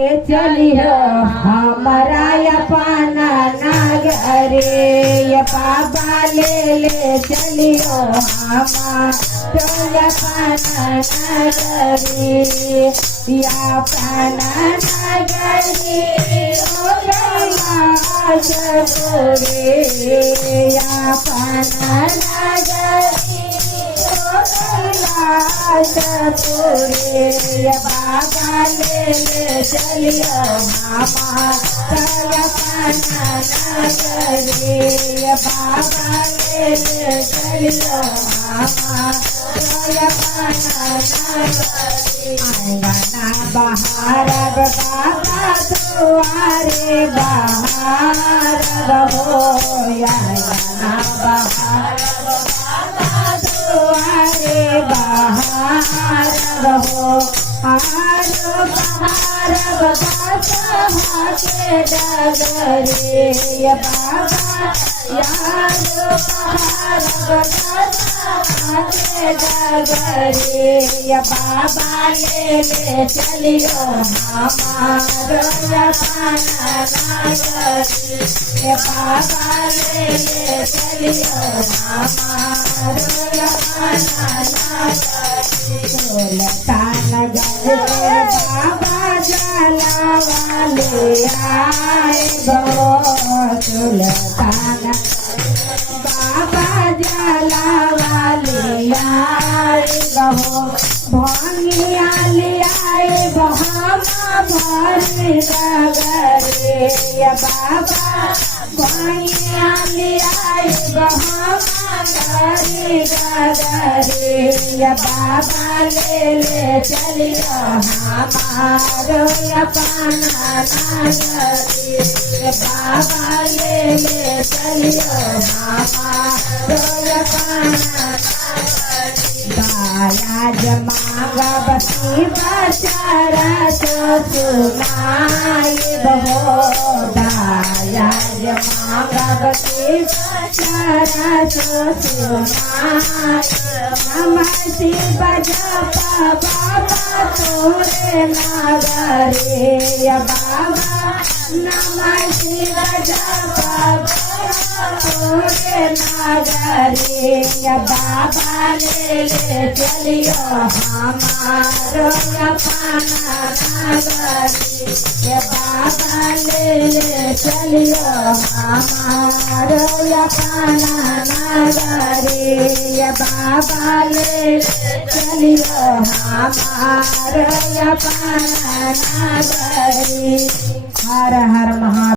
ले चलियो हमारा अपना नगरी बाबा ले चलियो हमारा अपना नगरी अपना नगरी ओ कैलाशपुरी अपना नगरी कैलाशपुरी बाबा ले चलियो हमारा अपना नगरी बाबा ले चलियो हमारा अपना नगरी आंगना बहार बाबा दुआरे बहार हो आंगना बहार दुआरे बहार हो आरो बहार के डगरे बाबा यारो बहार के डगरे बाबा ले चलियो हमारो अपना नगरी बाबा ले चलियो हमारो सुल्तान गढ़ के बाबा जलावाले आए बो सुल्तान बाबा जलावाले आए बहो भंगिया ले आए बहामा भर नगरे बाबा भंगिया ले आए बहामा भर नगरे बाबा ले चलियो हमारो अपना नगरी बाबा ले चलियो हमारो अपना गाया जमागा बसी बचारा तो सुनाई बहो गाया जमागा बसी बचारा तो सुनाई नमः शिव जप बाबा तोरे नगरे बाबा नमः शिव जप तोरे नगरे बाबा ले चलियो हमारो अपना नगरी बाबा ले चलियो हमारो अपना नगरी बाबा ले चलियो हमारो अपना नगरी हर हर महा